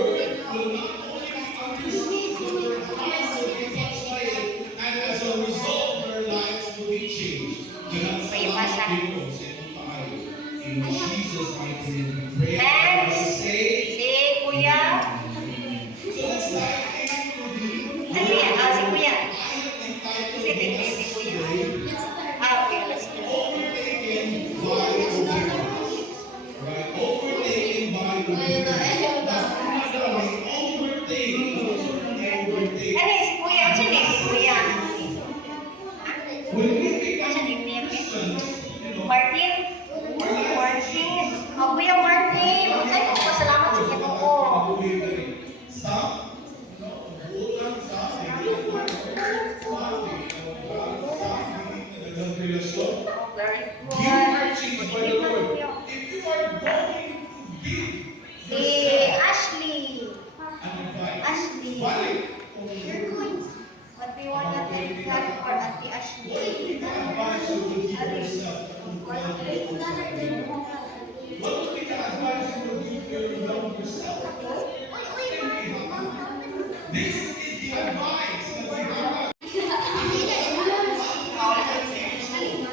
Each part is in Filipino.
word will not only be understood, but their hearts will be touched, and as a result, their lives will be changed. Kaya salamat Panginoon sa inyong paayo. In Jesus' mighty name we pray. Next, Say, si Kuya. so let's dive into the Si Kuya. I have entitled Si this Kuya. today, Okay, let's go. Overtaken by obedience. Right? Overtaken by obedience. Now, overtaken. Ano si Kuya? Ano si Kuya? When we become Ano si Christians, Martin? Martin? Oh, Kuya Martin. Sa'yo ko pasalamat sa inyo ko. Stop. You are changed by the Lord. If you are going to give Si Ashley. Ashley. Why? What do you want to take that for Auntie Ashley? What would be the advice you would give yourself? What would be the advice you would give your younger self? This is the advice that we have.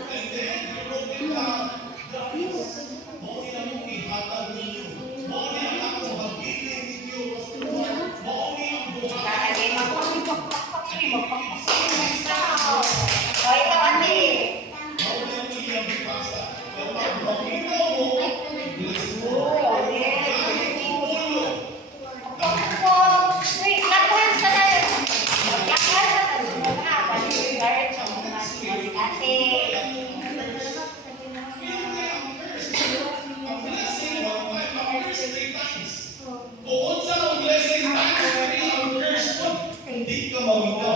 And then you wrote it down. Mauni ang mong ihatag ninyo. Mauni ang akong habilin ninyo. Mauni ang buhay. Oh, ikaw, Ate. Mauni ang iyang bibasa. Kapag makita mo, bless mo. Kahit iulo. Ang blessing, one time, ang curse, 3 times. Kung unsa ang blessing, times 3 ang curse mo, hindi ka mawala.